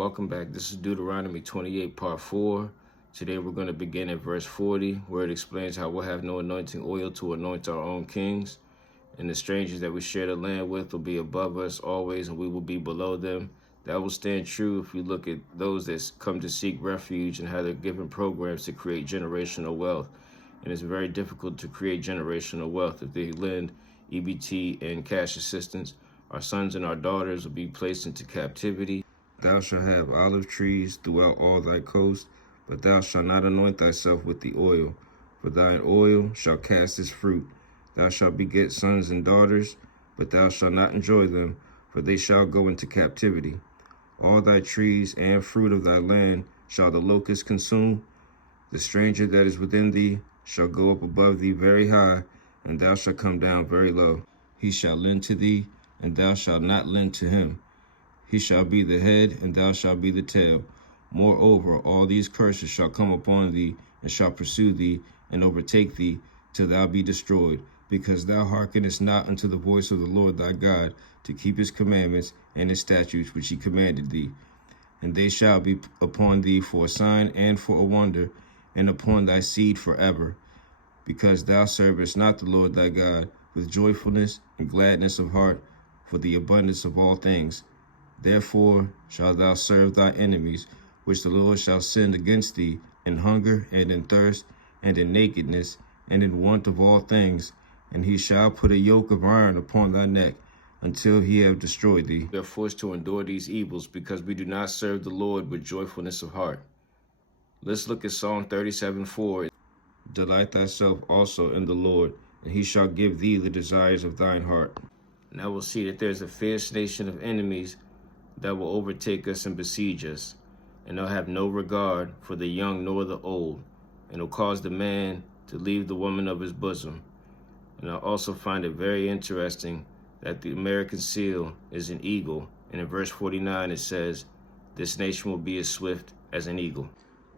Welcome back. This is Deuteronomy 28, part 4. Today we're going to begin at verse 40, where it explains how we'll have no anointing oil to anoint our own kings. And the strangers that we share the land with will be above us always, and we will be below them. That will stand true if you look at those that come to seek refuge and how they're given programs to create generational wealth. And it's very difficult to create generational wealth if they lend EBT and cash assistance. Our sons and our daughters will be placed into captivity. Thou shalt have olive trees throughout all thy coast, but thou shalt not anoint thyself with the oil, for thine oil shall cast its fruit. Thou shalt beget sons and daughters, but thou shalt not enjoy them, for they shall go into captivity. All thy trees and fruit of thy land shall the locust consume. The stranger that is within thee shall go up above thee very high, and thou shalt come down very low. He shall lend to thee, and thou shalt not lend to him. He shall be the head, and thou shalt be the tail. Moreover, all these curses shall come upon thee, and shall pursue thee, and overtake thee, till thou be destroyed, because thou hearkenest not unto the voice of the Lord thy God, to keep his commandments and his statutes which he commanded thee. And they shall be upon thee for a sign and for a wonder, and upon thy seed forever, because thou servest not the Lord thy God with joyfulness and gladness of heart, for the abundance of all things. Therefore shalt thou serve thy enemies, which the Lord shall send against thee, in hunger and in thirst and in nakedness and in want of all things. And he shall put a yoke of iron upon thy neck, until he have destroyed thee. We are forced to endure these evils because we do not serve the Lord with joyfulness of heart. Let's look at Psalm 37:4. Delight thyself also in the Lord, and he shall give thee the desires of thine heart. Now we'll see that there's a fierce nation of enemies that will overtake us and besiege us, and they'll have no regard for the young nor the old, and will cause the man to leave the woman of his bosom. And I also find it very interesting that the American seal is an eagle, and in verse 49 it says, "This nation will be as swift as an eagle."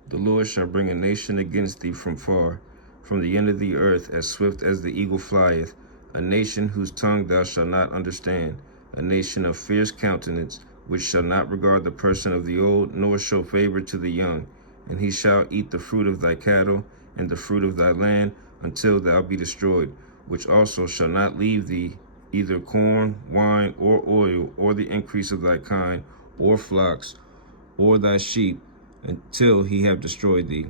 The Lord shall bring a nation against thee from far, from the end of the earth, as swift as the eagle flieth, a nation whose tongue thou shalt not understand, a nation of fierce countenance, which shall not regard the person of the old, nor show favor to the young. And he shall eat the fruit of thy cattle, and the fruit of thy land, until thou be destroyed, which also shall not leave thee either corn, wine, or oil, or the increase of thy kind, or flocks, or thy sheep, until he have destroyed thee.